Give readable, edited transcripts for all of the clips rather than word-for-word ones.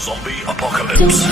Zombie Apocalypse.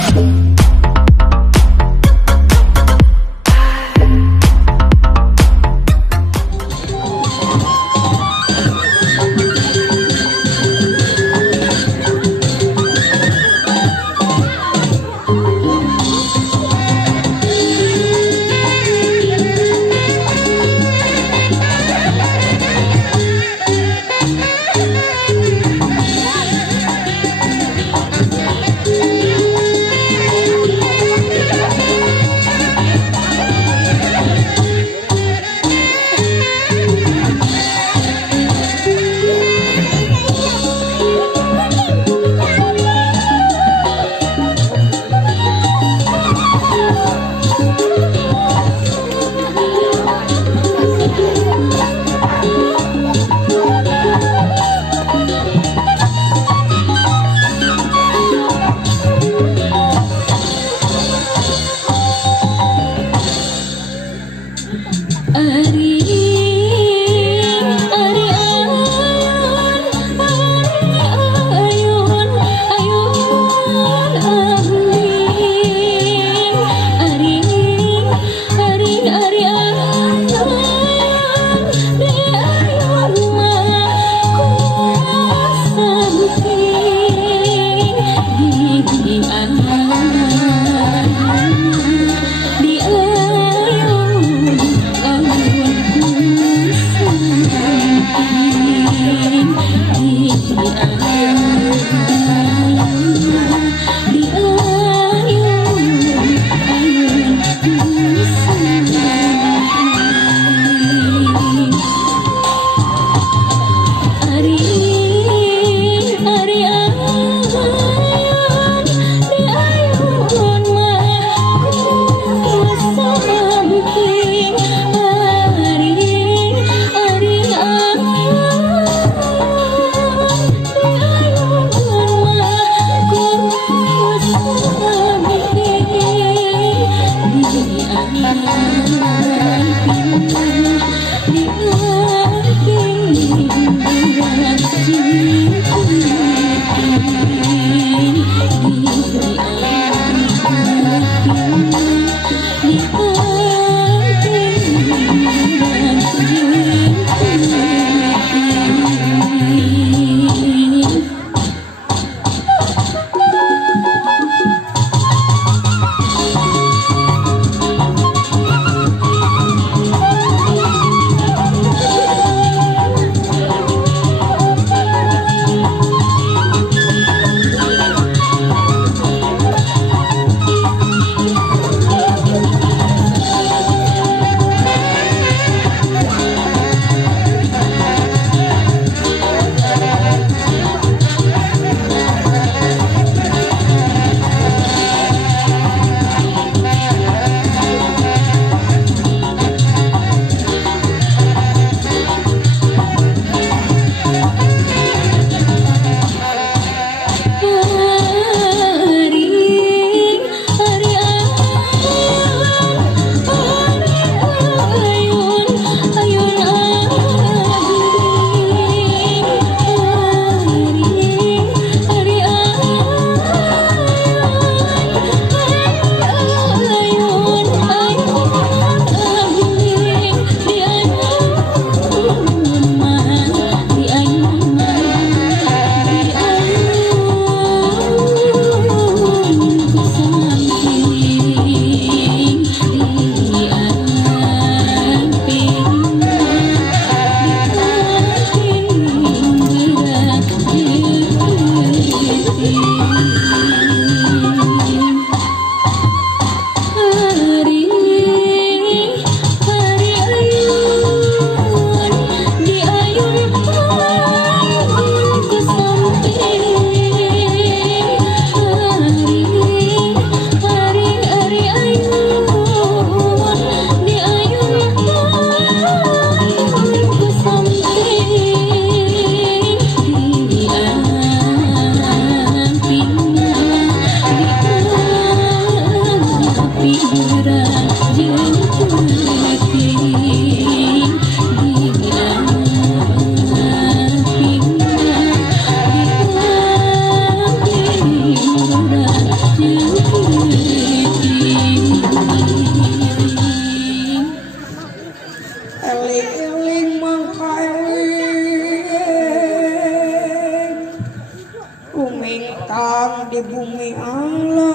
Kumintang di bumi alam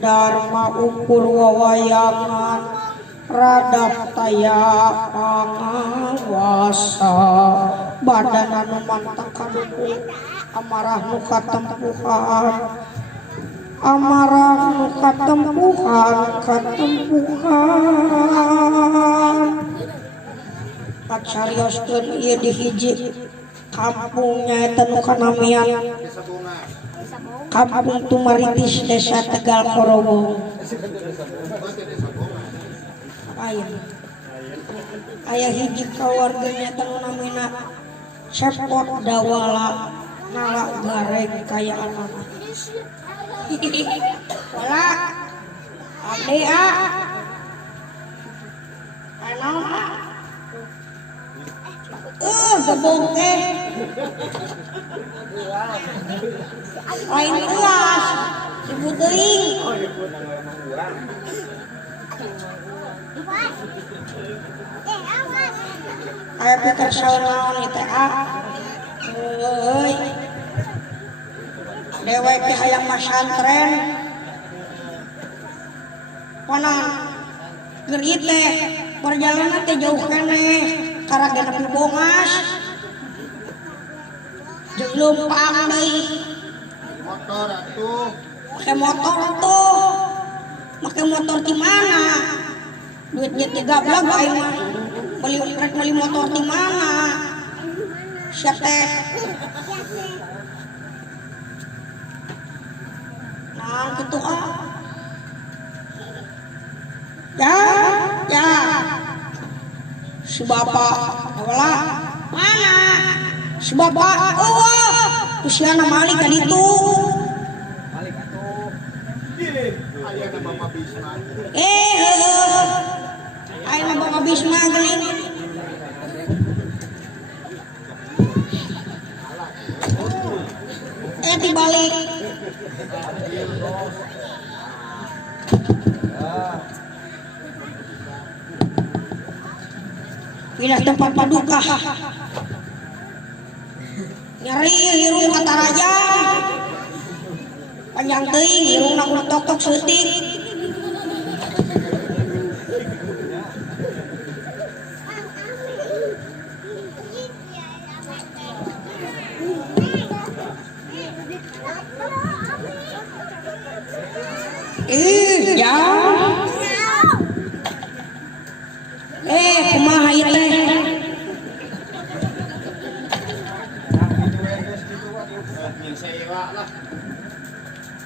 Dharma ukur wawayangan radap taya pangawasa badan anu mantap kadukung amarah nu katempuhan amarah nu katempuhan pacarioskeun ieu di hiji kampungnya eta nu kanamian Kampung Tumaritis Desa Tegal Korowong. Aya hiji kawarganya tanu namina Cepot Dawala nala gareng kaya anak. Wala abdi anaon gebong teh lain kelas ibu teuing aya Peter saeunaon ieu teh euy dewek teh hayang masantren panan keur ieu teh perjalanan teh jauh keneh karaga nepi bongas jeung leumpang deui motor atuh make motor di mana duitnya 3 blag aing mah beli motor di mana sia teh nah kitu ya si bapak wala mana si bapak usiana malik ka ditu malik atuh aya na bapak Bisma aya na bapak Bisma geuning dibalik pindah tempat paduka nyeri hirung kata raja panjang teuing hirungna udah tok-tok seutik ya kumaha ieu teh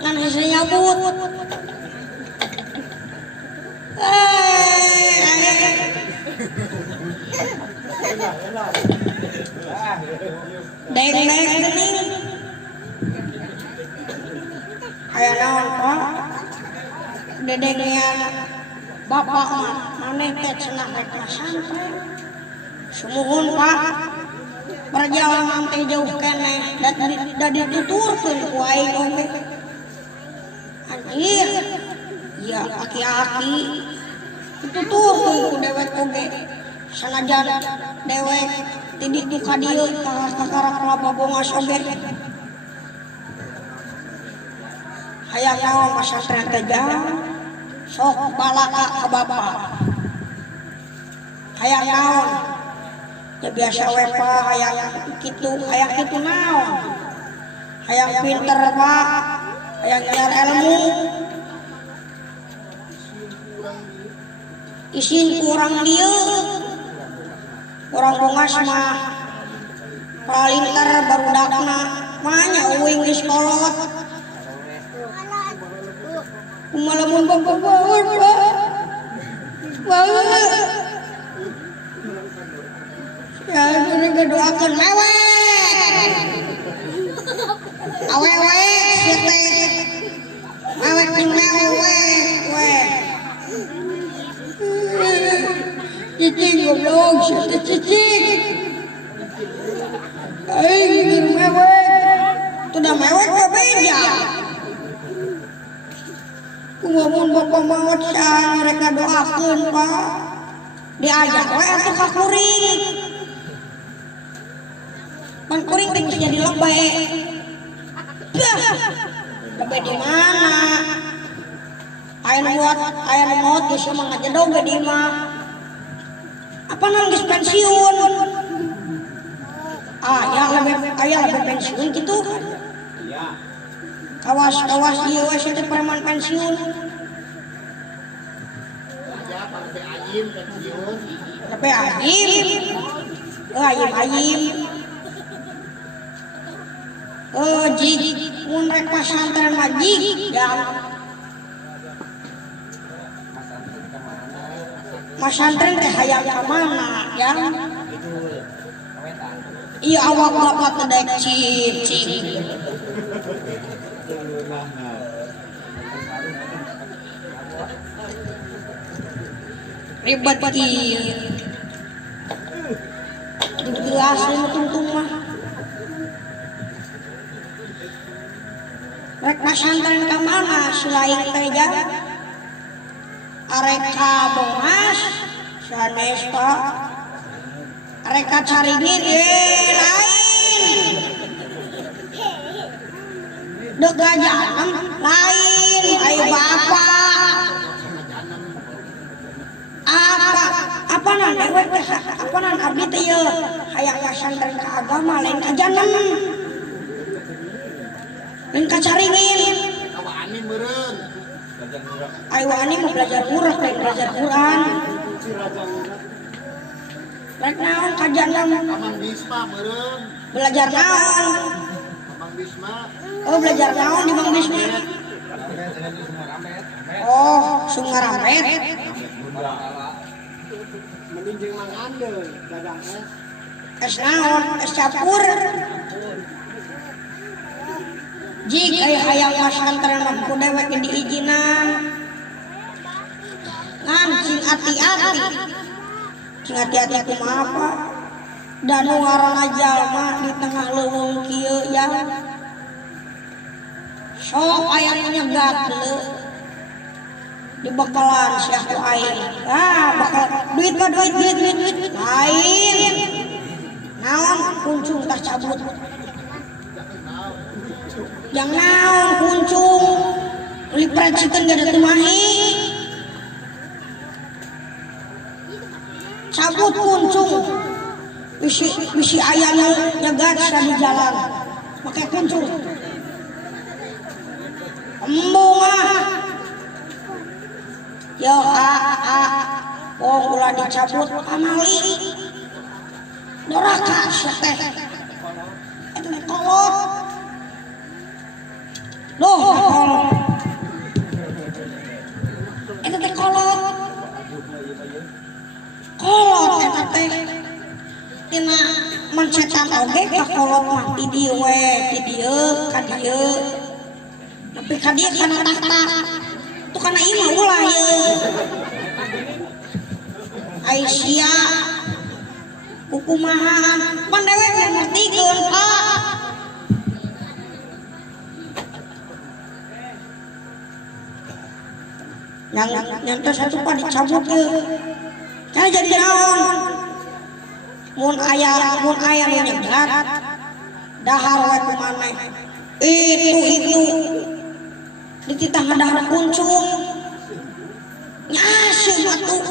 ngan hese nyabut deng geuning aya naon Pak dedengnya bapak mah maneh teh cenah rek masantren sumuhun Pak perjalanan teh jauh keneh da dituturkeun ku aing oge anjir ya aki-aki dituturkeun ku dewek oge sanajan dewek ti ditu ka dieu ka Kelapa Bongas oge hayang naon masantren teh sok balaka ka bapak hayang naon ya biasa we Pak hayang kitu naon hayang pinter Pak hayang nyar ilmu isin kurang dieu urang Bongas mah palinter barudakna manya euing geus kolot malamun bawa ya udah doakan mewek awewe siete mewek di mewek cicing goblok siete cicing aing mewek tuh dah mewek ke beja ngomong bapak banget sah mereka doakeun Pak diajak we atuh ka kuring pan kuring teh jadi lebay. Lebay di mana? Aya nu maot geus mah ngajedog ge di mah. Apa nangis pensiun? Aya lebih pensiun gitu. Iya. Kawas ieu we teh preman pensiun. Ya, Pak Ayim pensiun. Tapi Ayim. Ayim. Jig mun rek pasantren mah jig ya. Pasantren teh hayang ka mana ya? Iya awak bapak teh daek cicing. Ribet ieu. Dijelasin tungtung mah. Rek pasantren ka mana selain teh ja? Arek ka Bomas, sanes Pak. Arek ka Caringin lain. Dek gajanem lain, ai bapak. Apa nan dewek teh? Apa nan abdi teh ye? Hayang pasantren ka agama lain ka janem. Lain ka Caringin. Awani meureun. Ai wani mau belajar murah, belajar Quran. Rek naon ka janem? Amang Bisma meureun. Belajar naon? Amang Bisma. Oh, belajar naon di Mang Bisma? Oh, Sungaramet. Mending jeung Mang Andeu dagang es. Es naon? Es campur. Jik hayang pasantren mah ku dewek diijinan. Ngan cing hati-hati. Cing hati-hati kumaha Pak? Dan nu ngaranna jalma di tengah leuweung kieu ya. Sok aya nu nyegat deuleu. Di bekalan sia ku aing. Bakal duit. Lain. Naon kuncung tah cabut. Yang naon kuncung lipret sikeun gada teu mahi. Cabut kuncung bisi aya nu nyegat sa di jalan make kuncung embung yo ulah dicabut amali doraka sia teh eta kolot loh kolot eta teh kolot eta teh tina mencetan oge ka kolot mah ti dieu we ti dieu ka dieu tapi ka dieu kana tahta tu kana ieu mah ulah ieu Aisyah kukumaha pan dewe ngertikeun Pak yang teh satu Pak dicabut ieu kana jadi naon mun aya nu nyegat dahar we kumaneh itu di titah dahar kuncung nyaseuh atuh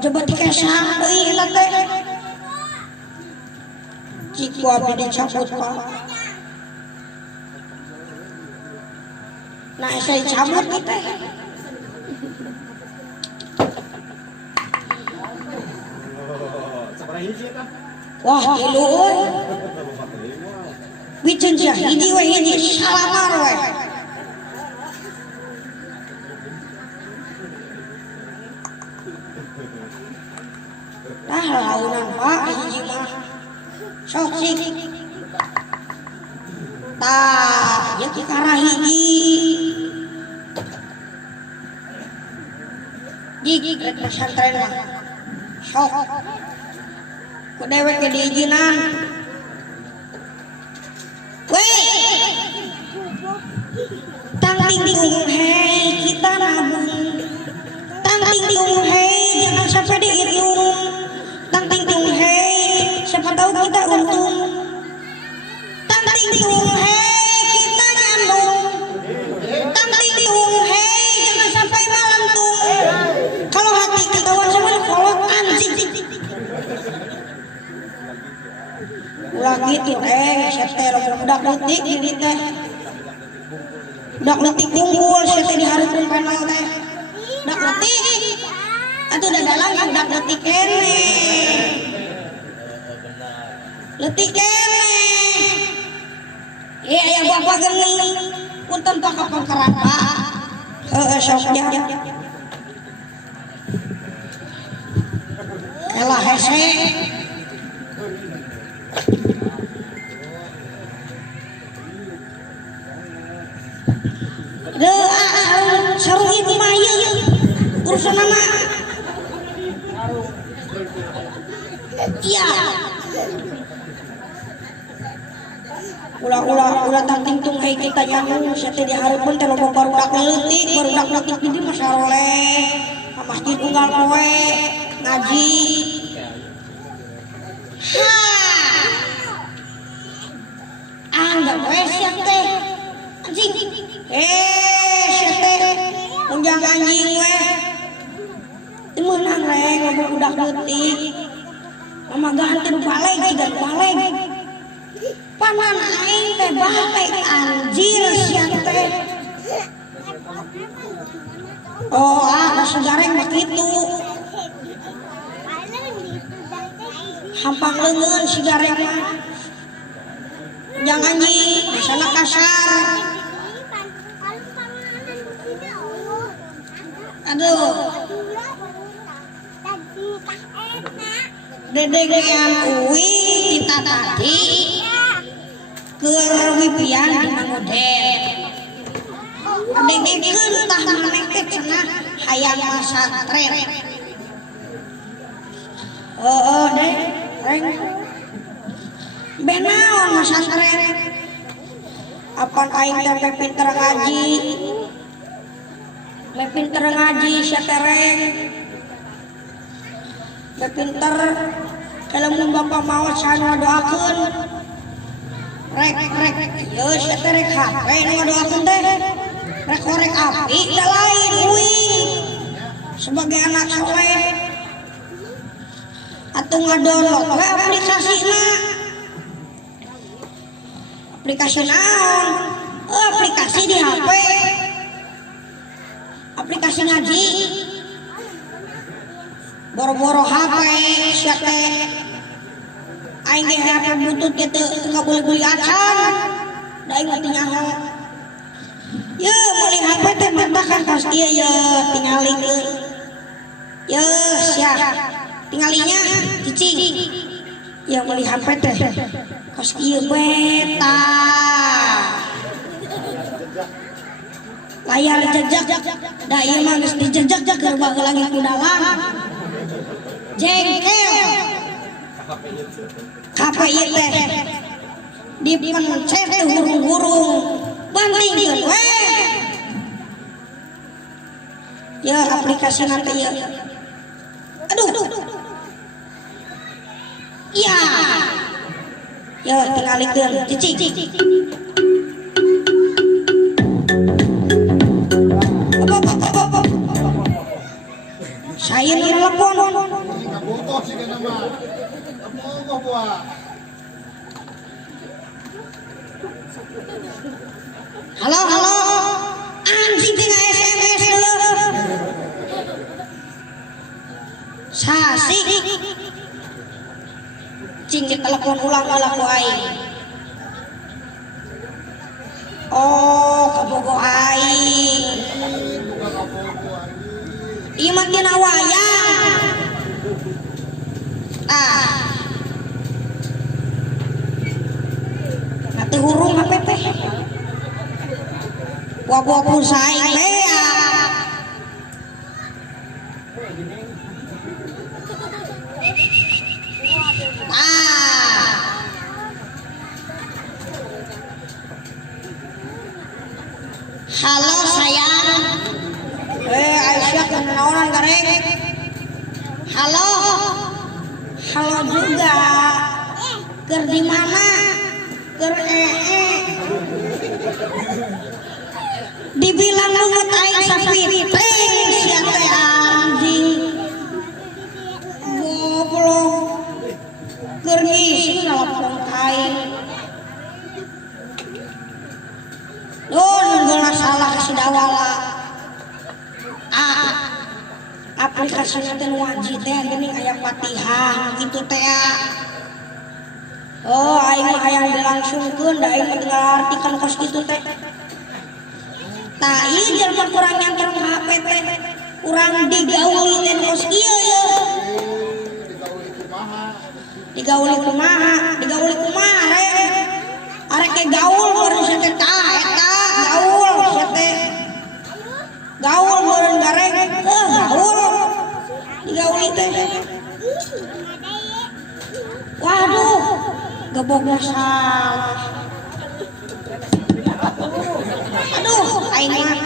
jebat kesang deui eta teh ciku abdi dicabut Pak nah saya cabut teh wah kilu euy biceun sia hiji we hiji salamar we tah launan Pak hiji mah sok sik tah ieu kara hiji jig rek pesantren mah sok ku dewek diijinan tang ting tung hei kita nabung tang ting tung hei jangan sampai dihitung tang ting tung hei siapa tahu reng setero budak leutik di teh. Budak leutik kumpul seteh dihareupeun panel teh. Budak leutik. Atuh dadalang budak leutik keneh. Leutik keneh. Ieu aya bapak geuning. Punten pak kapal kerapa. Heeh sok ya. Elah hese. Sarung ibu mah ieu urusanana. Iya. Ulah tangtingtung hai kita nyamu sateu dihareupeun teh loba barudak leutik di dieu mah saroleh. Ka masjid unggal poe ngaji. Ha. Anda we sia teh. Anjing. Sia teh. Unjang anjing we. Teu meunang reng lamun budak leutik. Mamagaan teh baleg jiga baleg. Paman aing teh baleg anjir sia teh. Oh, sagareng mah kitu. Hampang leungeun si gareng mah. Jangan anjing, sana kasar. Aduh. Dedegean uwi ditatati keur wipian di model. Dedegeun tah maneh teh cenah hayang masantren. Deh, reng. Benaon masantren. Apan aing teh pinter ngaji. Le pinter ngaji sia teh reng. Le pinter kalau mun bapak mau can ngadoakeun. Rek. Ieu sia teh rek hape nu ngadoakeun teh. Rek korek api da lain uing. Sebagai anak soleh. Atuh ngadownload we aplikasina. Aplikasi naon? Aplikasi di HP. Aplikasi ngaji. Boro-boro HP sia teh. Aing ge HP butut ge teu boleh acan. Da aing mah teu nyaho. Ye meuli HP teh mantah kan kos ieu ye tingalikeun. Ye sia. Tingalinya cicing. Ye meuli HP teh. Kos ieu beta. Layar jejak. Da ieu mah geus dijejak keur baheula lagi ku dalam. Jengkel. Apa ieu teh? Dipencet teh hurung-hurung. Bantingkeun we. Ya aplikasi nanti ya. Aduh. Ya. Ya tingalikeun cicing. Saya telepon. Halo. Anjing tinggal SMS dulu. Sasi. Cing telepon ulang ku aing. Oh, kabogo aing. Ieu mah tina wayang. Atuh hurung HP teh. Wa pulsa aing bea. Halo sayang. Aisyah kenaonan gareng. Halo juga. Keur di mana? Keur Dibilang mungut aing sapiting sia teh anjing. Goblok. Keur ngisi nelpon aing. sadawala aplikasi nanti wajib teh gini aya Fatihah gitu teh. Oh aing mah hayang dilangsungkeun da aing mah tinggal artikan kos kitu teh. Tah ieu jelema kurang nyangker HP teh urang digauli teh kos kieu ya. Digauli kumaha arek ke gaul meureun teh tah eta gaul teh. Gaul meureun gareng gaul digauli teh. Waduh gebogna salah. Aduh aing mah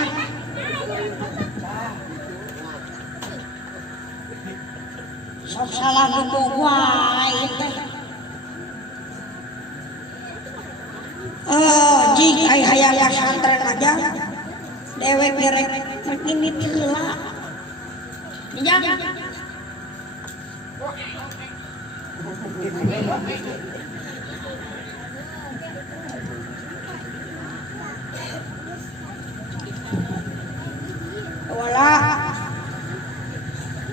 sok salah gebog wae teh. Jik ai hayang santren aja dewek gerek rek ini heula. Dijang wala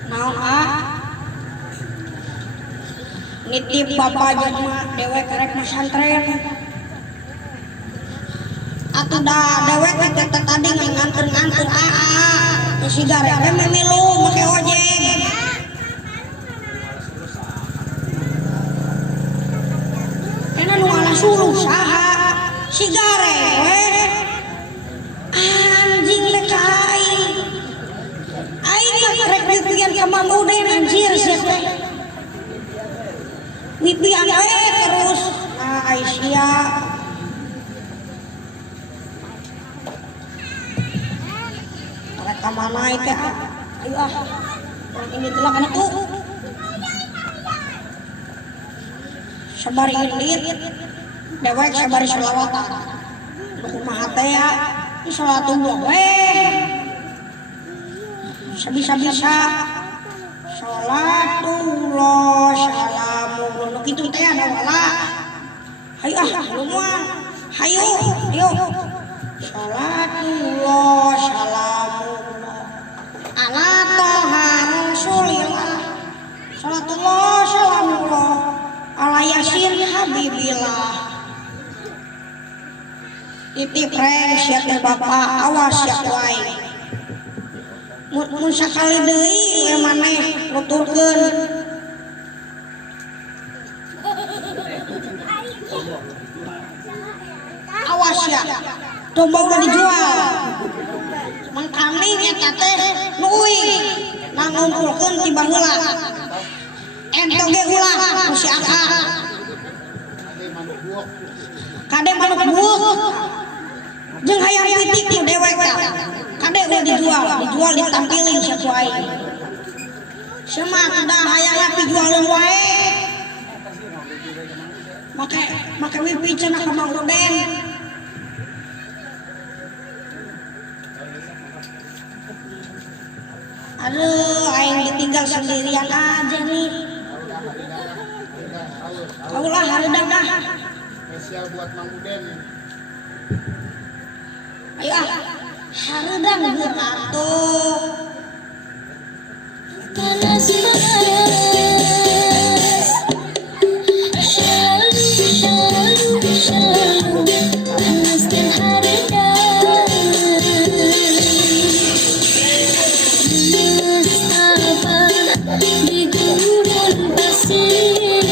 naon nitip bapak jelema dewek rek santren atuh da dewek teh tadi nganter-nganter si garek we memilu make ojek. Kana nu ngalah suruh saha si garek we anjing lek aing mah rek dipian ka mamuden anjir sia teh dipian we terus Aisyah rek ka mana teh ayo ini telah kana tuh sabari irit dewek sabari sholawatan kumaha teh ya salatullah we sabisa-bisa salatullah salamullah kitu teh ada wala hayu lumayan hayu salatullah salamullah ala toha rasulillah salatullah salamullah ala yasin habibillah. Titip rek sia teh bapak awas ya wae mun sakali deui we maneh nuturkeun awas ya domba udah dijual mangkami eta teh nuuing nangumpulkeun tiba heula ento ge ulah ku si akang kade manuk buuk jeung hayang pitik tu dewek kade udah dijual ditampilin sesuai semak udah hayang lapi jualan wae make wifi cenah ka Mang Ruden. Aduh aing ditinggal sendirian aja nih kaulah hareudang dah spesial buat Mang Ruden. Ayo hareudang geus atuh panas panaskan hareudang Mustafa di gurun pasir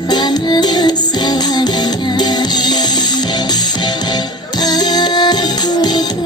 panas sawahnya aku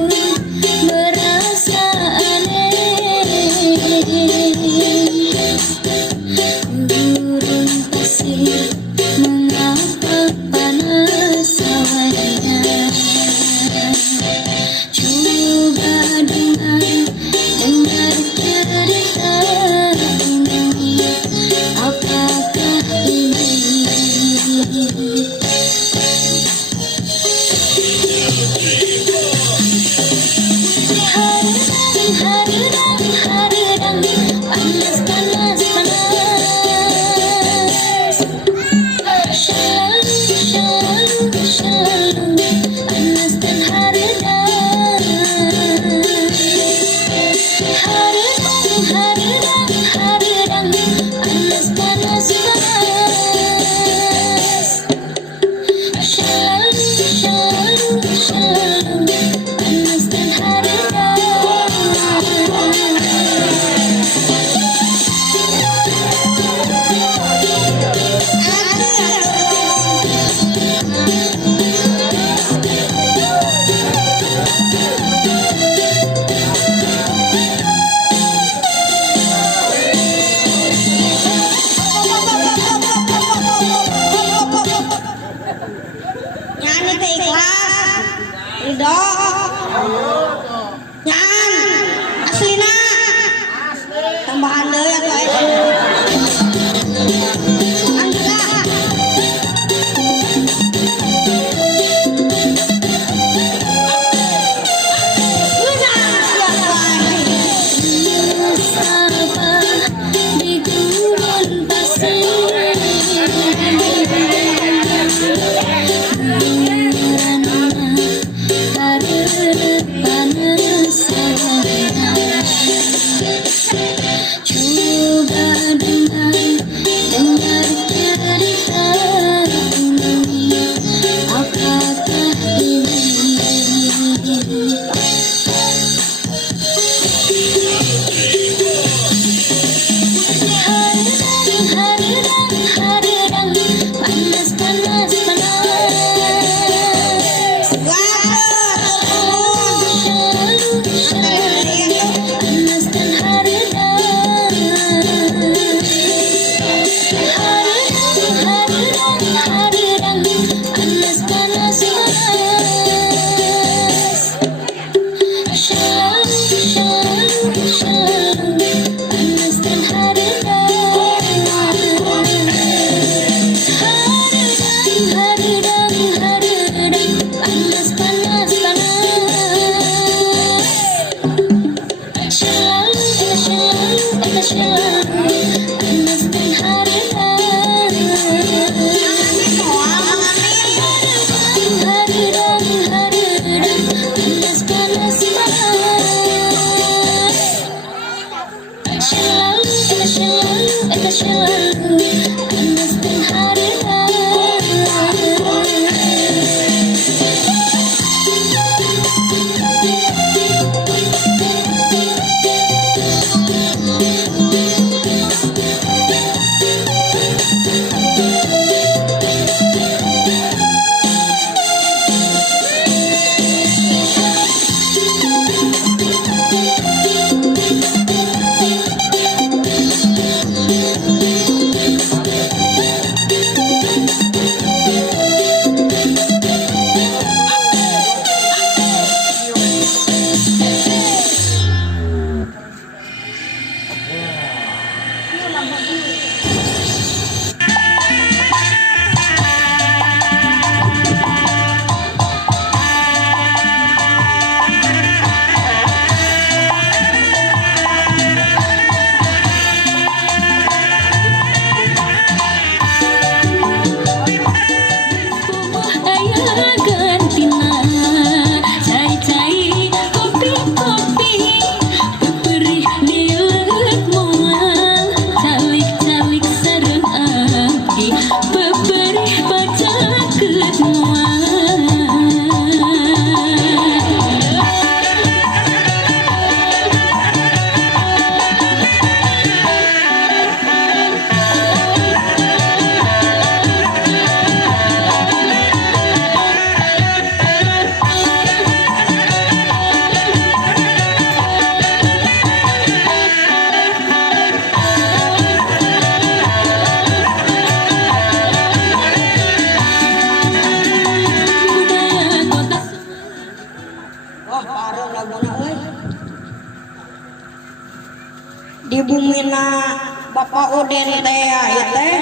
di bumina Bapak Uden teh ya teh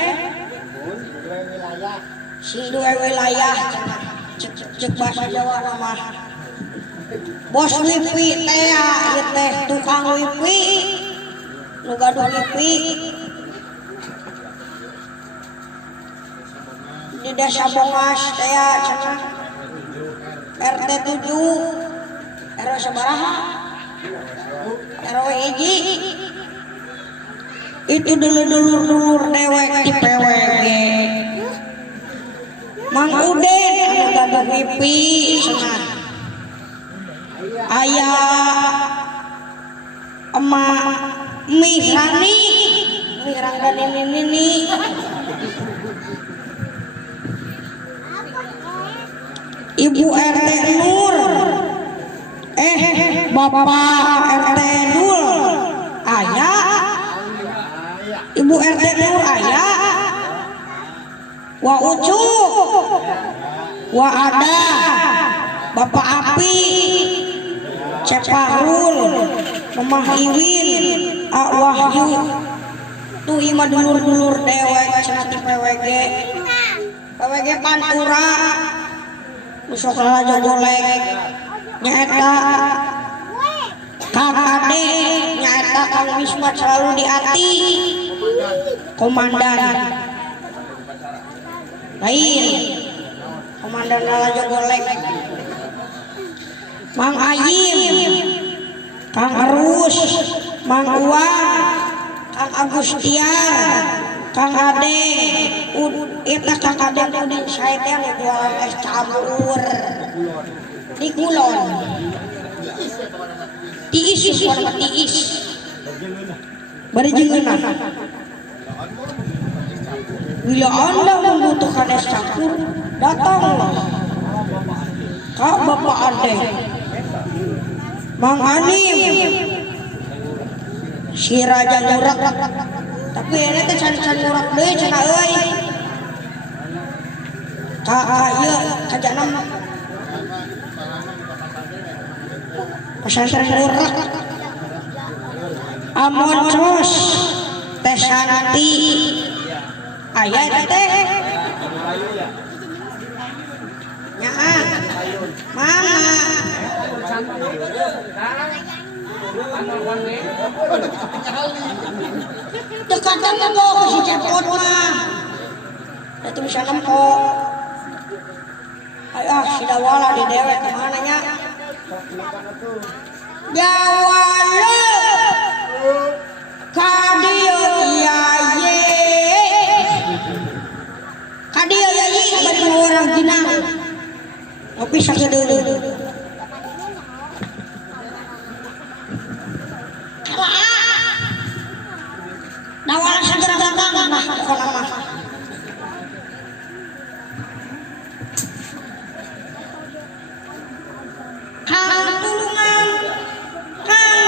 sing dua wilayah cek bahasa Jawa nama bos wifi teh ya teh tukang wifi nu gaduh wifi di desa Bongas teh cenah RT 7 RW sabaraha RW hiji itu dulur-dulur dewek di PWG Mang Uden anu gaduh wifi cenah aya emak Mihrani ini Ibu RT Nur Bapak RT Dul aya Ibu RT Nur aya wa Ucu wa ada Bapak Api Ceparul Mamah Iwin Wahyu tuh ima dulur-dulur dewek cenah di PWG Pantura usok lala golek nyaeta Kang Ade nyaeta Kang Wisma selalu di hati komandan lain komandan lala golek Mang Ayim Kang Arus Mang Uang Kang Agustian, Kang Ade, eta Kang Ade udin saya teh jualan es campur di Kulon. Tiis warna tiis. Bari jengeunna. Bila Anda membutuhkan es campur, datanglah ke Bapak Ade, Mang Anim, si Raja Ngurak. Tapi ini teh can ngurak deui cenah euy. Ka ieu kajanam pesantren ngurak. Amon terus teh Santi aya teh nyaa mana dekatan kok si cepot mah itu bisa nempok ayo si dawala di dewek kemana nya jawala kadio iyaye kadio iyaye bari orang ginang ngopi sagedeuleuh dawala segera datang mah pokona mah Kang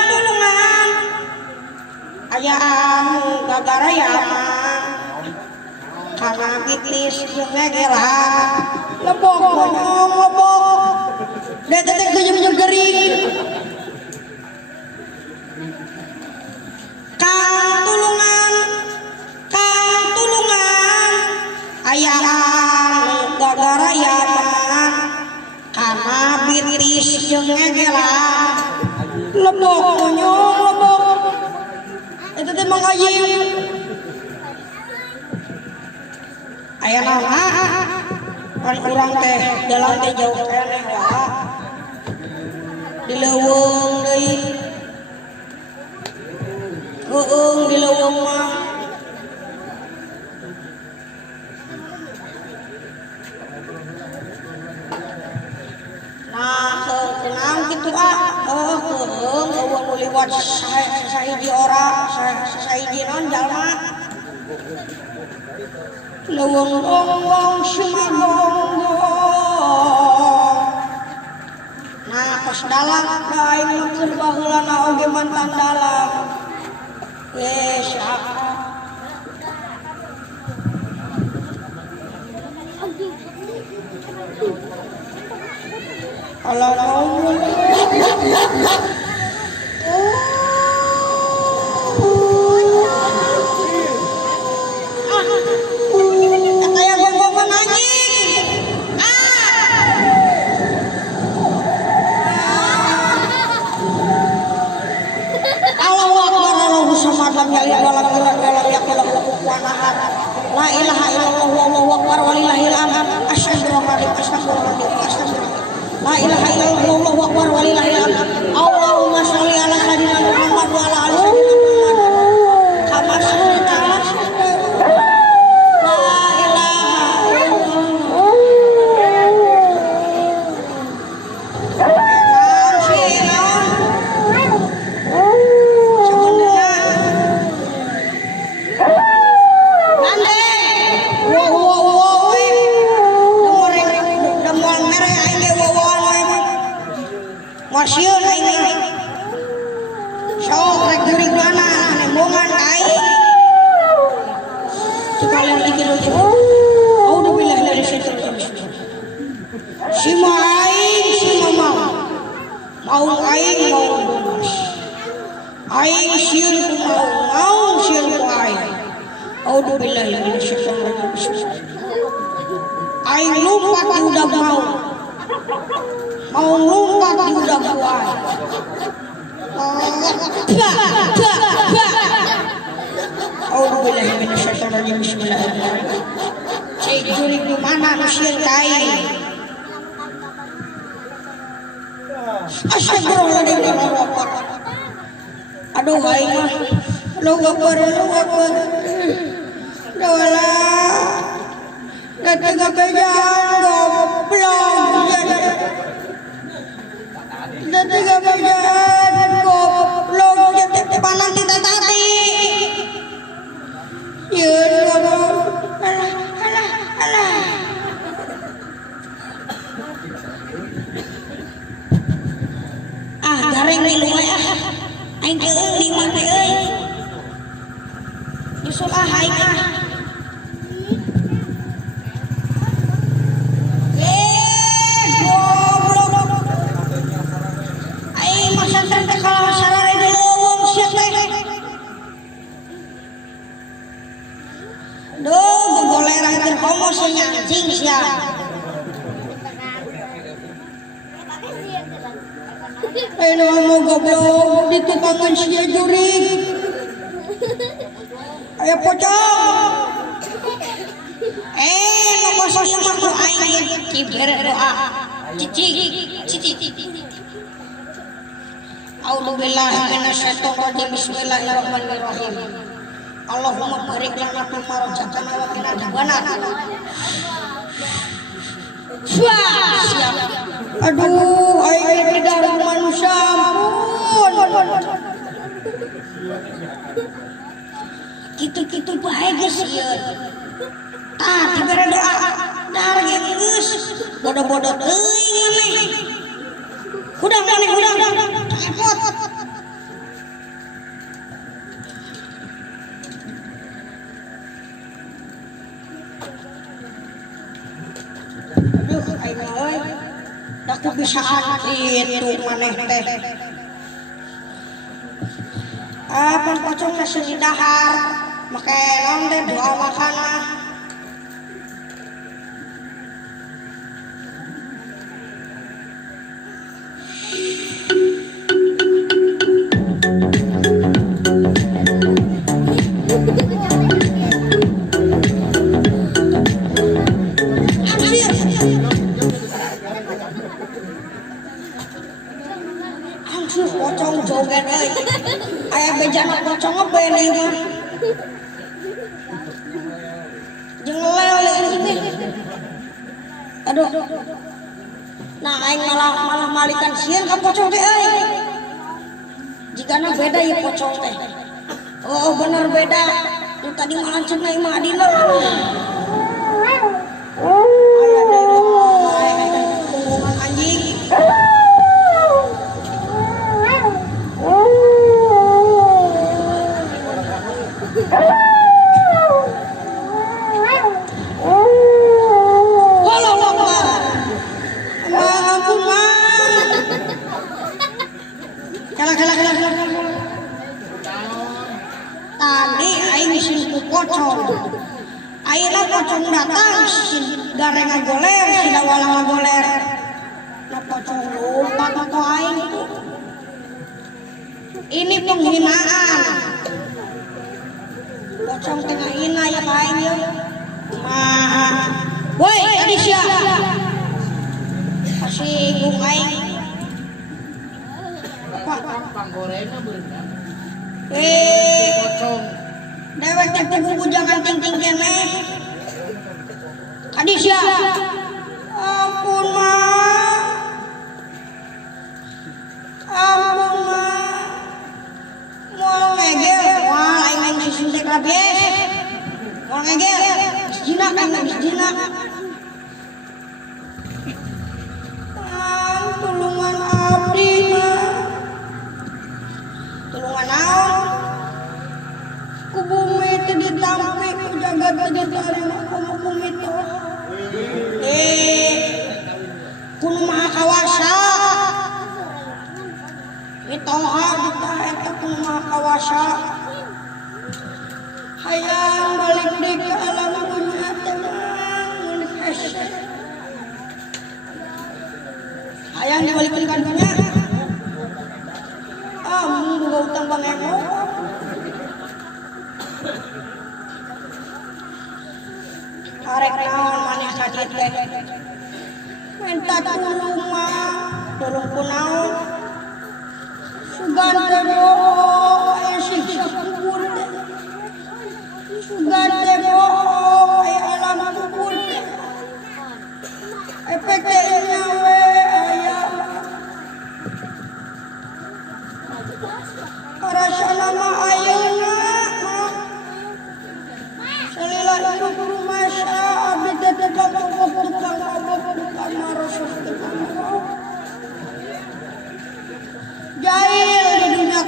tulungan aya anu gagarayan kana bitis jeung ngegela lebok bonyong lebok da teh geujeuh geuring Kang tulungan aya anu gagarayan kana bitis jeung ngegela lebok bonyong lebok itu teh Mang Ayim aya naon ari urang teh dalam teh jauh keneh wae dileuweung deui dileuweung mah nah kenang kitu eueuh liwat sahiji ora sahiji naon jalma leuweung wong sumagong nah pas dalang aing keur baheulana oge mantan dalang siapa Allah kayak gonggong anjing Allahu Akbar Allahu samad lam yalid walam yulad walam yakul lahu kufuwan ahad la ilaha illallah wallahu akbar walillahil hamd astaghfirullahaladzim astaghfirullahaladzim la ilaha illallah wallahu akbar walillahil hamd Allahumma sholli ala sayyidina Muhammad wa ala ali sayyidina Muhammad kama shallaita ala Masieun aing sok rek geuring mana nembongan aing sekalian dikit dulu auzubillahi minasyaitonir rajim si aing si mau aing mau bomas aing sieun ku mau sieun ku aing auzubillahi minasyaitonir rajim aing lumpat udah mau ngumpat di udah buai auzubillahi minasyaitonir rajim bismillahirrahmanirrahim cai jurig di mana sieun ka aing astagfirullahaladzim aduh aing mah Allahu Akbar dola datang bejaan goblok datang bejaan goblok jadi panas kita tadi ya alah garing nih lumayan aing teu di mah teh euy nyusul aing goblok aing mah santri teh kalau sarare leuweung sia teh duh gogoleran keur komo sia anjing sia ayo mau goblok di tukangan sia jurig ayo pocong ngokos sama ku aing kibere doa cici A'udzubillahi minasyaitonir rajim bismillahirrahmanirrahim Allahumma barik lana fi ma razaqtana wa qina adzabannar siap aduh aing tidak manusia ampun gitu bae geus ieu tah dibere doa dar geus bodoh-bodoh teuing maneh hudang repot aduh aing euy dak bisaan itu maneh teh pan pocong nasi di dahar make naon teh doa makana pocong joget euy aya bejana pocong ngebene mah jeung lele ini aduh nah aing malah malikan sieun ka pocong teh euy jigana beda ya pocong teh oh bener beda lu tadi mah cenah imah adina aya deui punggungan anjing tadi aing sing pocong ayeuna pocong datang gareng ngagoler sida walang ngagoler na pocong lupa kata aing ini penghinaan pocong tengah hina ya aing ya mah woi tadi sia kasih gung aing panggorena beunang pocong dewek teh kudu jangan ting-ting keneh tadi sia ampun mah moal ngegel wah aing sing teh rabies moal ngegel jina aing jina tulungan abdi mah tulungan naon ku bumi teu ditampi ku jagat teu diterima ku bumi teh kuno maha kawasa mitoha eta kuno maha kawasa hayang balik deui ka alam dunya teh mun hese hayang dibalikeun ka dunya mun boga utang bangemo arek naon maneh ka dieu teh minta tulung mah tulung kunaon sugan teh aya siksa kubur teh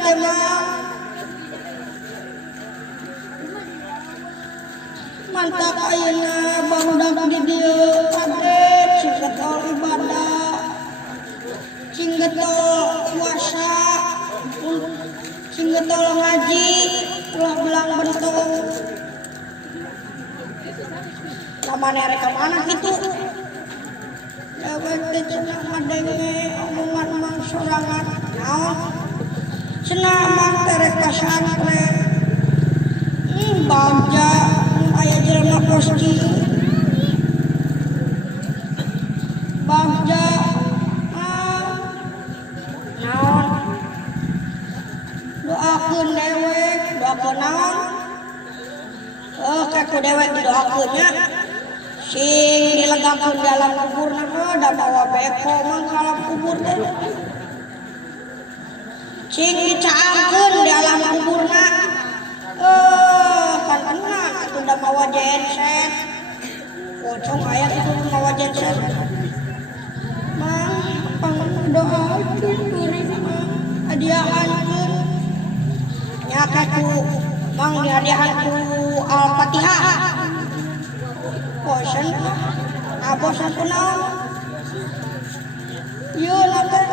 teh mah mantap ayeuna barudak di dieu kade cinggetol ibadah cinggetol puasa cinggetol ngaji ulah belang bentung lamane rek mana kitu dewek teh cenah ngadenge omongan mang sorangan naon cenah mah teh rek pasantren bagja aya jelema koski bagja naon doakeun dewek doakeun naon kaku dewek didoakeun nya sing dilegakeun di alam kuburna da bawa beko mah ka alam kubur teh sing dicaangkeun di alam kuburna kan enak atuh da mawa genset pocong aya itu mawa genset mang pangdoakeun kuring mah hadiahankeun nya kaku mang dihadiahan ku Al-Fatihah bosan bosan kunaon ieu teh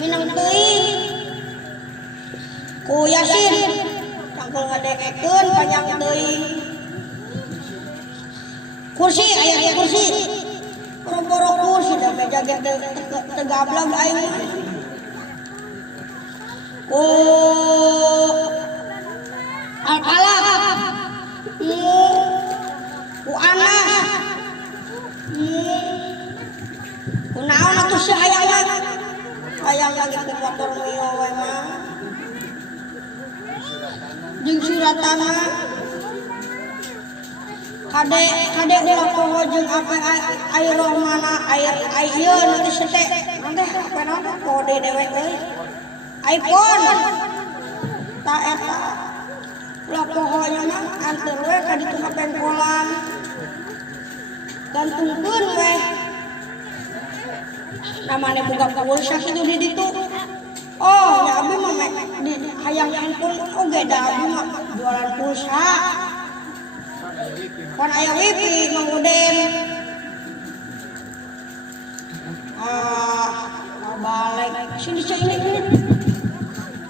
minang teuing ku Yasin cangkeul ngadengekeun panjang teuing kursi aya di kursi boro-boro kursi da meja ge teu gablag aing ku Al-Falaq ku Anas ku naon atuh si hayang lagi ke motor mio we mah jeung suratana kade ulah poho jeung apa air rohmana air ieu nanti sete nanti apa naon kode dewek euy iPhone ta eta ulah pohonya mah anteur we ka ditu ka pengkolan gantungkeun we namanya boga pulsa kitu di ditu oh nya abdi mah di hayang handphone oge da abdi mah jualan pulsa pan aya wifi ngudem balik sini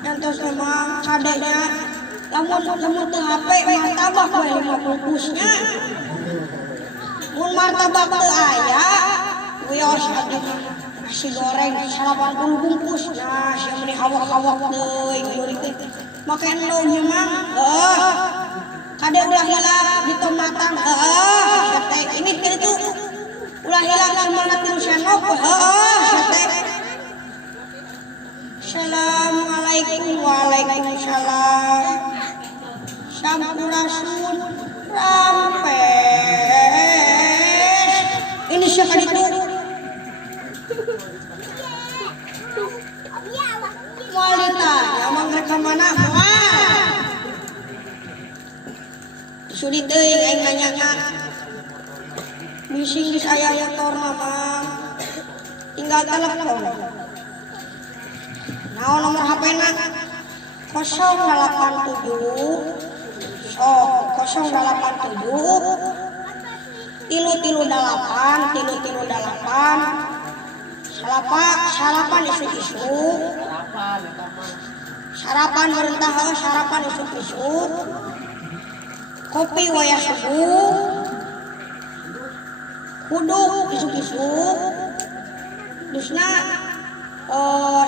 nyantos memang kadenya lamun teu HP martabak we 50 kusnya mun martabak teu aya wios adi nasi goreng 80 bungkus nah sia meuni hawak-hawak teuing geurikeun make endo nya mah kade ulah hilap di tomatang sate ini kitu ulah hilap semangat tilu senok sate Assalamualaikum waalaikumsalam sampurasun rampes ini siapa itu walita emang mereka mana sulit teuing aing nanyana bising geus aya motor mah tinggal telepon naon nomor HP-na 087 sarapan isu-isu sarapan merentah sarapan isu-isu kopi wayah subuh kuduk isu-isu dusna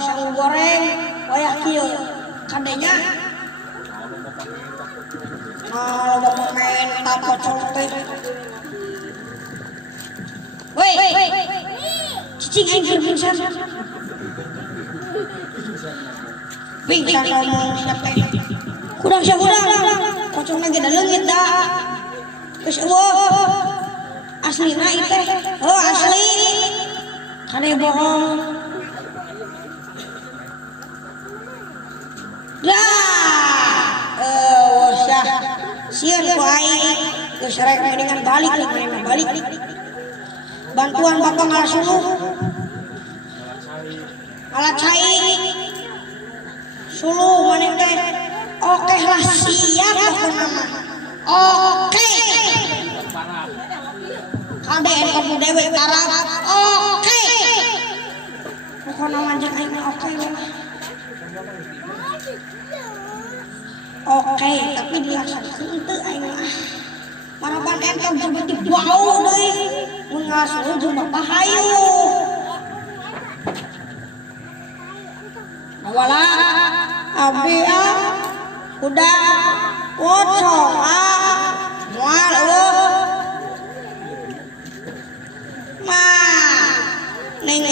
sangu goreng wayah kieu kadenya loba pemain tapo copet woi cicing anjir pingsan ngomong siapa kurang kocong lagi da leungit da geus eueuh aslina ieu teh asli kade bohong sieun ku aing geus rek dengan balik bantuan bapak ngalasuruh ngalat cai suluh maneh teh oke lah siap aku nama oke KDN kamu dewe tarap oke pokoknya manjang aing oke lah oke tapi dilaksanakan itu aing mah marapan entong seperti bau deui mun ngasuh jeung bapak hayu wala abdi udah pocong moal mah ning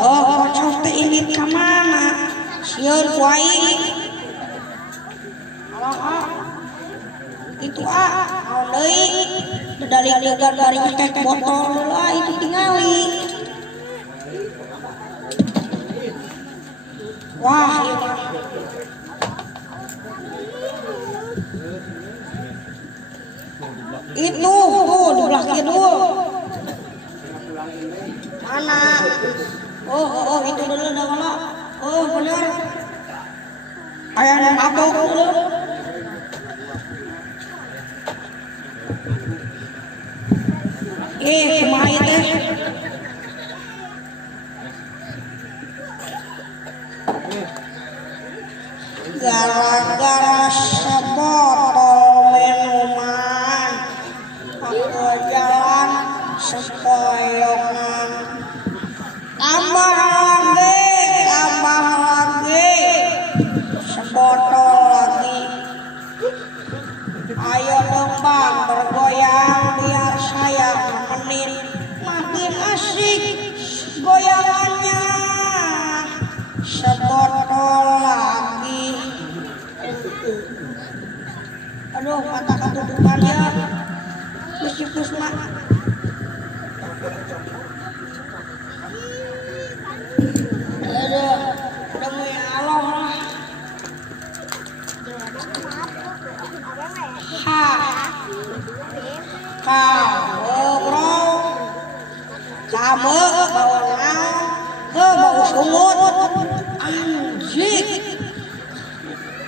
pocong teh ini ka mana sieun ku aing itu naon deui dadali-dadali dari ngekek botol lah itu tingali wah iya mah itu tuh di belah kidul mana oh itu dulu dah mana oh bener aya nu mabok dulu kumaha teh gara-gara sebotol minuman aku jalan sepoyongan tambah lagi sebotol lagi ayo dong bang bergoyang biar saya nemenin makin asik goyangannya sebotol lagi aduh mata ketutupan ya mesti pusma aduh demi Allah bro kamu bau naon bau sungut anjing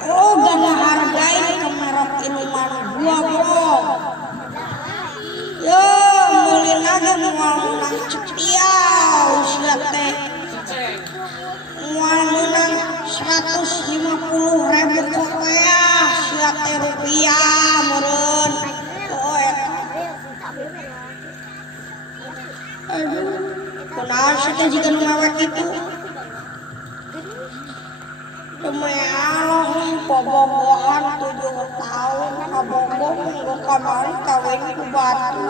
oh gak ngehargain kemerek minuman gua bro yo mulai lagi mual menang cetiau siap teh mual menang 150.000 rupiah siap teh rupiah meren oh aduh kunaon sih teh jika ngawet itu demi Allah bobogohan 7 tahun kabogong minggu kamari kawin ku batu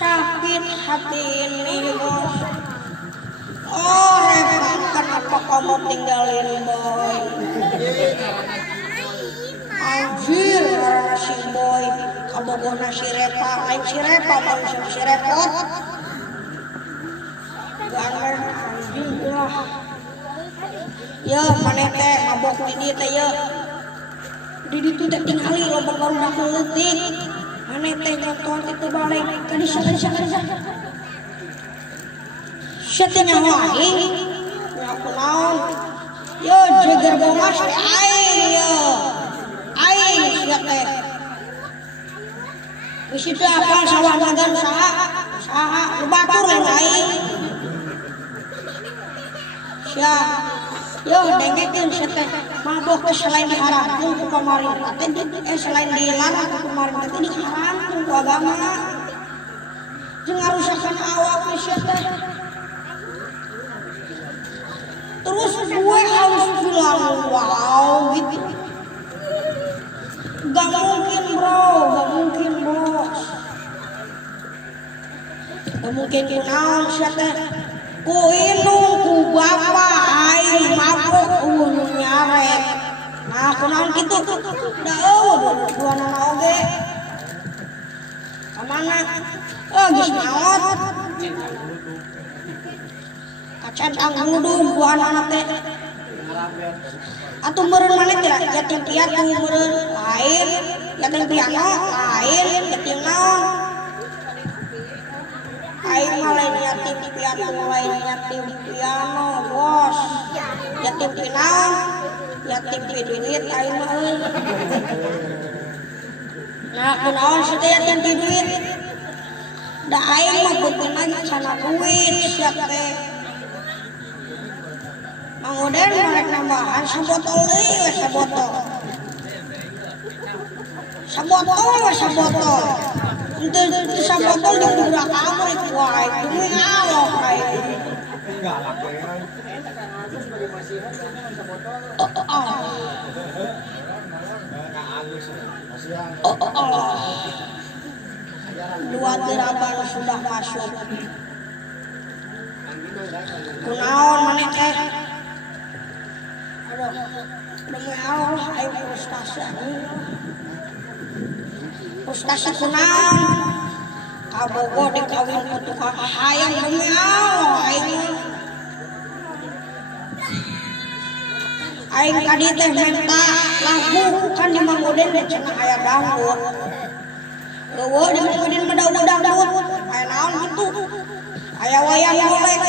sakit hati ini bos oh repot kenapa kamu tinggalin boy anjir karena si boy kabogona si Repa lain si Repa bang si repot ganer anjing lah ya maneh teh mabok di dieu teh ya di ditu teh tingali loba barudak leutik maneh teh nonton itu balik ka disa sia teh nyaho aing aku naon yo jeger bomas teh aing yo aing sia teh geus teu apal sawah nagan saha batur lain aing sia yo dengekeun sia teh mabok teh selain diharamkeun ku pamarintah teh selain dilarang ku pamarintah teh diharamkeun ku agama jeung ngarusakeun awak sia teh terus gue harus bilang wow gitu gak mungkin bos gak mungkin kunaon sia teh ku indung ku bapak aing mabok nyaret nah kunaon kitu da duana oge ka mana geus nyaot kacang ngudung duana teh atuh meureun maneh teh yatim piatu meureun lain yatim piano lain yatim naon aing mah lain yatim piatu lain yatim piano bos yatim pinang yatim piduit aing mah euy nah kunaon sih teh yatim piduit da aing mah beuteuna sana duit sia teh Manguden merek nambahan sabotol deui we sabotol itu sabotol jeung budak amrik wae demi Allah aing dua geraban sudah masuk kunaon maneh teh aduh demi Allah aing frustasi kunaon kabogo dikawin ku tukang hayang demi Allah aing kadi teh minta lagu kan di Manguden teh cenah aya dangdut eueuh di Manguden mah dangdut aya naon kitu aya wayang golek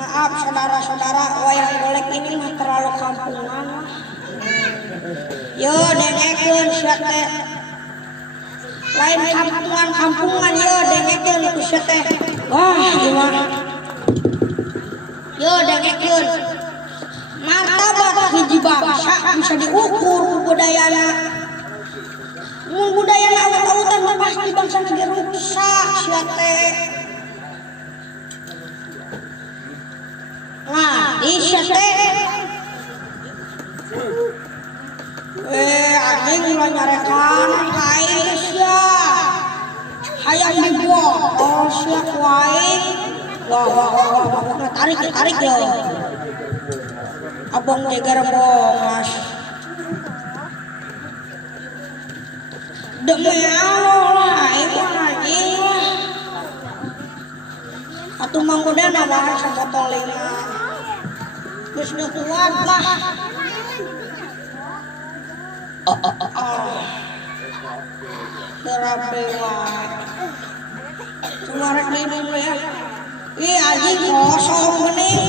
maaf saudara-saudara wayang golek ini mah terlalu kampungan yo dengekeun sia teh lain kampungan yo dengekeun ku sia teh wah gimana yo dengekeun martabat hiji bangsa bisa diukur ku budayana mun budayana awet-awetan mah pasti bangsa ge rusak sia teh nah di sia teh anjing ulah nyarekan aing sia hayang dibuang oh sia ku aing wah tarik yo abang tegar bongas demi Allah aing anjing atuh Manguden nawahan sabotol 5 geus teu kuat lah terapi wae cuma rek minum ya ih anjing kosong geuning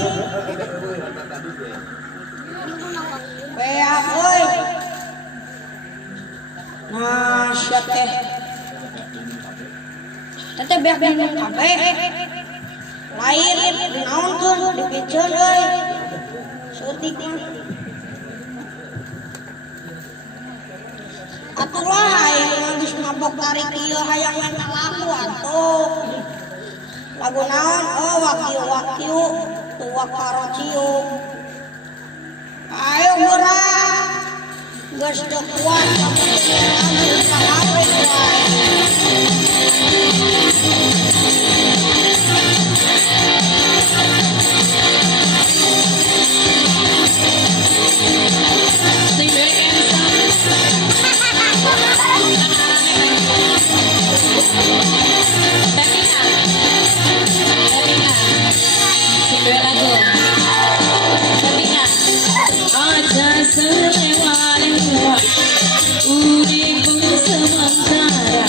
beak euy nah sia teh teteh beak minum kabeh lain naonkeun dipiceun euy seutik atulah aing geus mabok tarik ieu hayang main lagu atuh lagu naon oh wakyu tuak karocium ayo murah geus teu kuat sampai ada selewat udikku sementara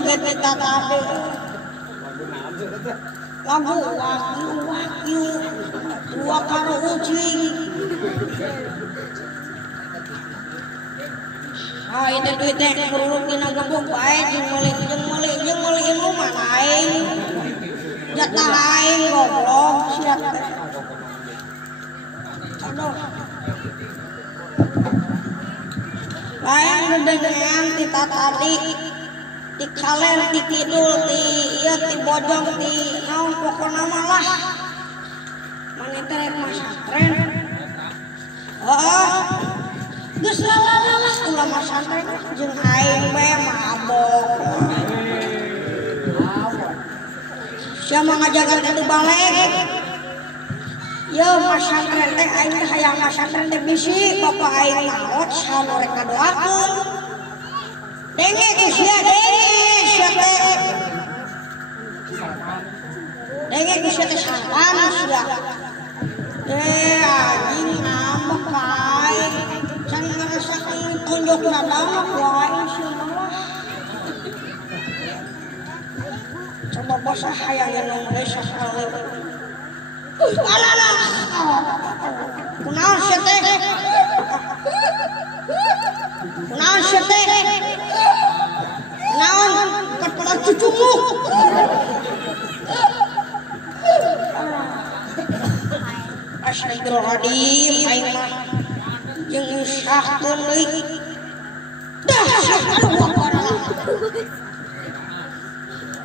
joget kita tadi lagu wakyu dua karo ucing itu duitnya kurung dina gebuk bae jeung meuli ilmu mah aing jatah aing goblok sia teh aduh lain ngedengean ti tadi ti kaler ti kidul ti ieu ti bojong ti naon pokona mah lah mane teh rek masantren geus lalalah ulah masantren jeung aing we mabok sia mah ngajagan kitu balik yo masantren teh aing teh hayang masantren teh bisi bapak aing maot sanu rek ngadoakeun denge ku sia teh denge ku sia teh sangkan sia anjing ngambek kae can ngarasakeun tunjuk nadamak wae sia coba bosah hayang yang geus sakali alalah kunaon sia teh kunaon kepala cucumu astagfirullahaladzim aing mah jeung nyusahkeun deui dah aduh parah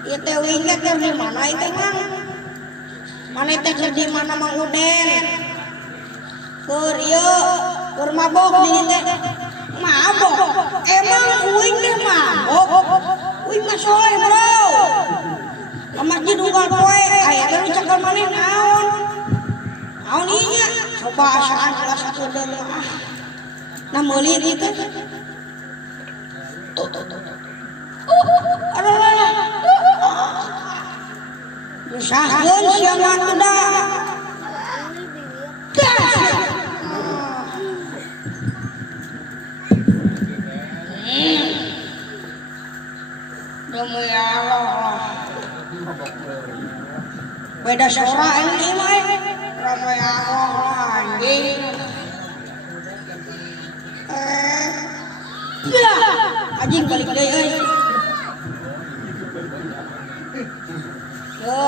ieu teh winget keur di mana ieu teh mang maneh teh keur di mana Mang Uden keur ieu keur mabok di teh mabok emang uing teh mabok uing mah soleh bro ka masjid unggal poe aya teh nu cekel maneh naon naon ieu nya coba asaan kelas 1 deui nah meuli ieu teh tuh aduh nyusahkeun sia mah udah demi Allah beda suara ini mah demi Allah anjing anjing balik deui euy yo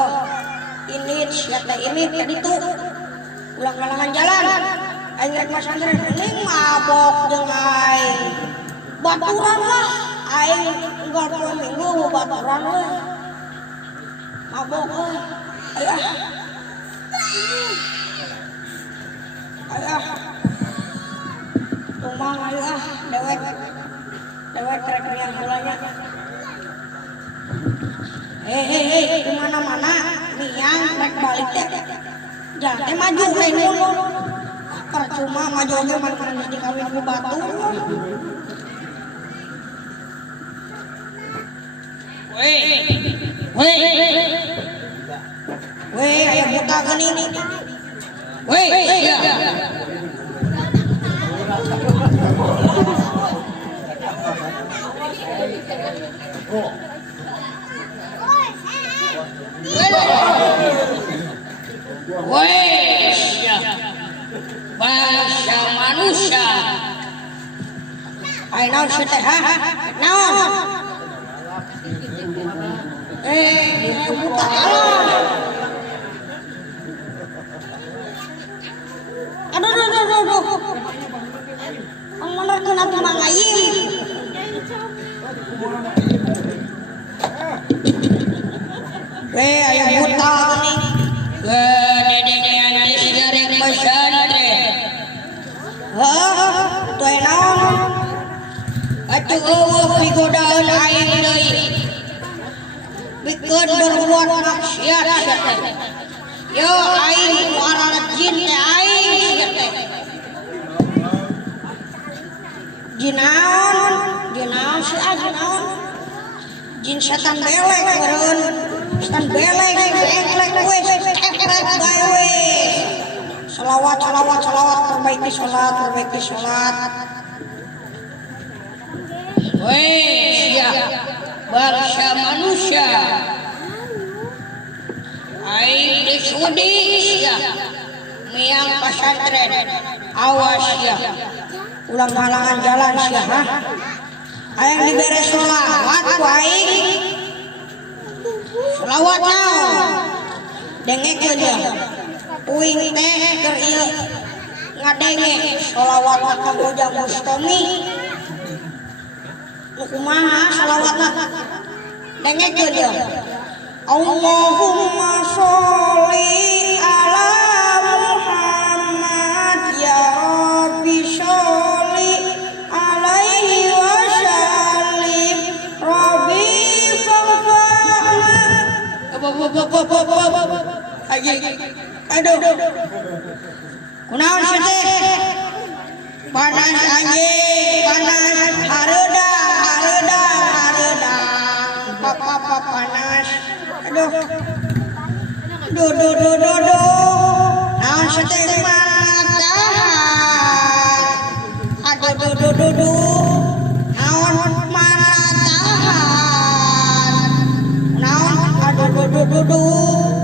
ini sia teh ini tadi tuh ulang ngalangan jalan aing rek masantren ning mabok jeung aing baturan lah aing unggal poe minggu baturan we mabok euy aya tumang aya dewek rek riang heulanya di mana-mana niang rek balik teh jangan teh maju we dulu percuma maju ge mah geus dikawin ku batu we aya buta geuning we sia bangsa manusia ai naon sia teh naon buta aduh ang menerkeun atuh mangayim we aya buta geuning dedean geus garek pesantren tuh naon atuh eueuh pigodaan aing deui pikeun berbuat maksiat sia teh yo aing warana jin teh aing sia teh jinaon sia jinaon jin setan belek meureun setan belek engklek we cepet bae we selawat perbaiki salat we sia bangsa manusia aing disudi ya miang pesantren awas ya ulang halangan jalan sia ha aing dibere sholawat ku aing sholawat naon dengekeun ya uing teh keur ieu ngadenge sholawat ka Ujang Bustami nu kumaha sholawatna dengekeun ya Allahumma sholli ala Muhammad ya Rabbi sholli alaihi wa sallim Rabbi fa'fa'na aduh kunaon teh panas anjing panas hareudang papa panas aduh naon teh matahan aduh naon matahan naon aduh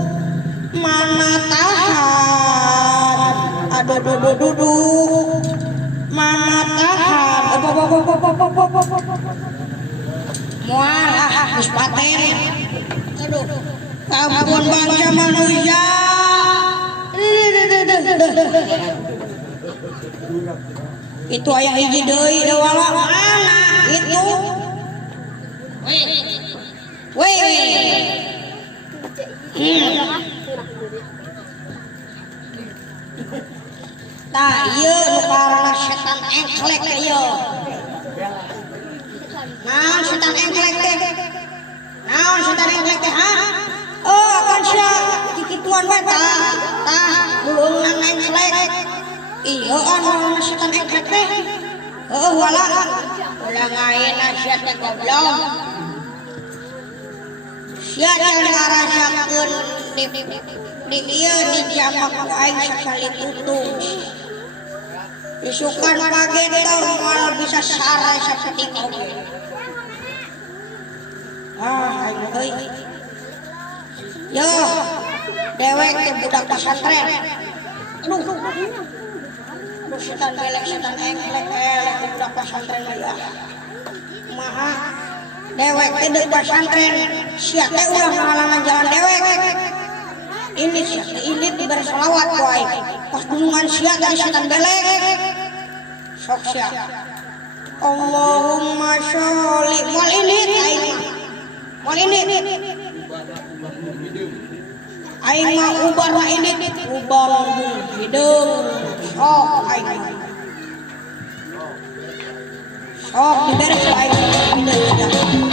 mana tahan aduh mana tahan mualah geus paten aduh kampun bangsa manusia itu aya hiji deui dewala mana itu tah ieu nu karana setan engklek teh ieu naon setan engklek teh ha oh akan sia kikituan we tah bulungna engklek ieu anu setan engklek teh heuh wala ulah ngaena sia teh goblok sia can ngarasakeun di ieu di jamak ku aing sakali tutung isukan pagenter moal bisa sare sapeting oge aing euy yo dewek teh budak pesantren aduh setan belek setan engklek budak pesantren aya kumaha dewek teh deui pesantren sia teh ulah ngahalangan jalan dewek ini ini bersolawat ku aing pas gunungan sia dari setan belek sok sia Allahumma sholli moal ini aing mah aing mah ubar mah ini ubar hideung sok aing sok dibere ku aing hideung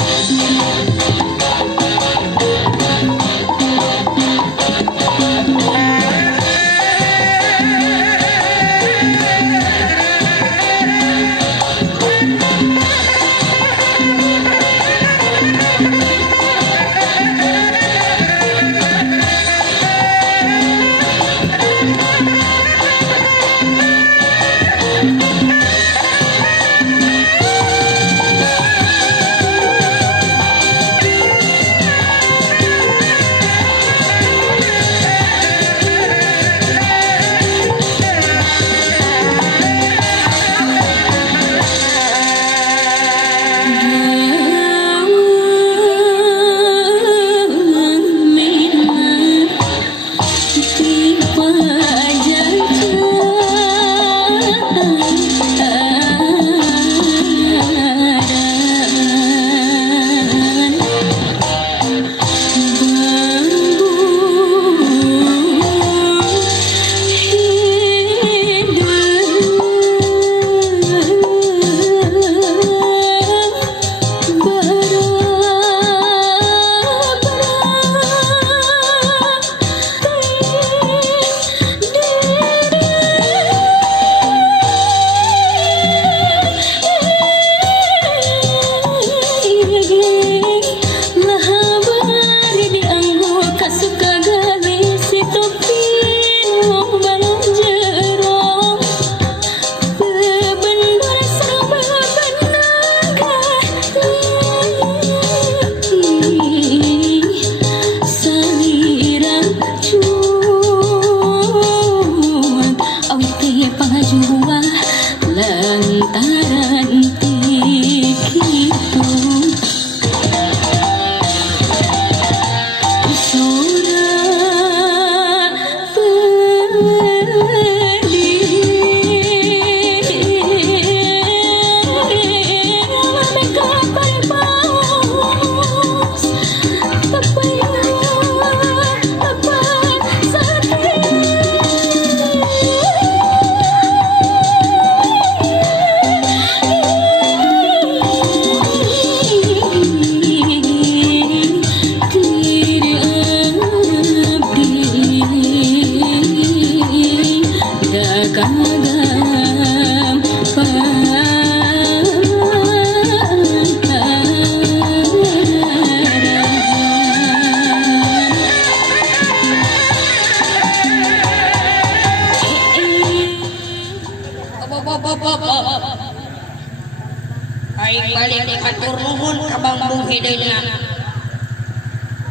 deui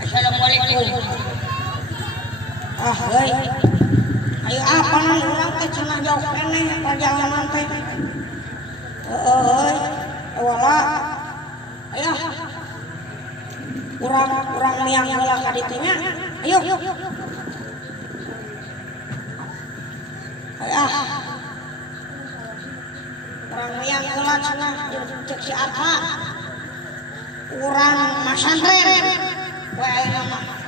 Assalamualaikum. Heuy. Ayo apa nih urang teh cenah jauh keneh perjalanan teh. Heuy. Wala. Ayo. Urang liang heula ka ditu nya. Ayo. Urang liang heula cenah cek si Arha. Urang masantren. We ayeuna mah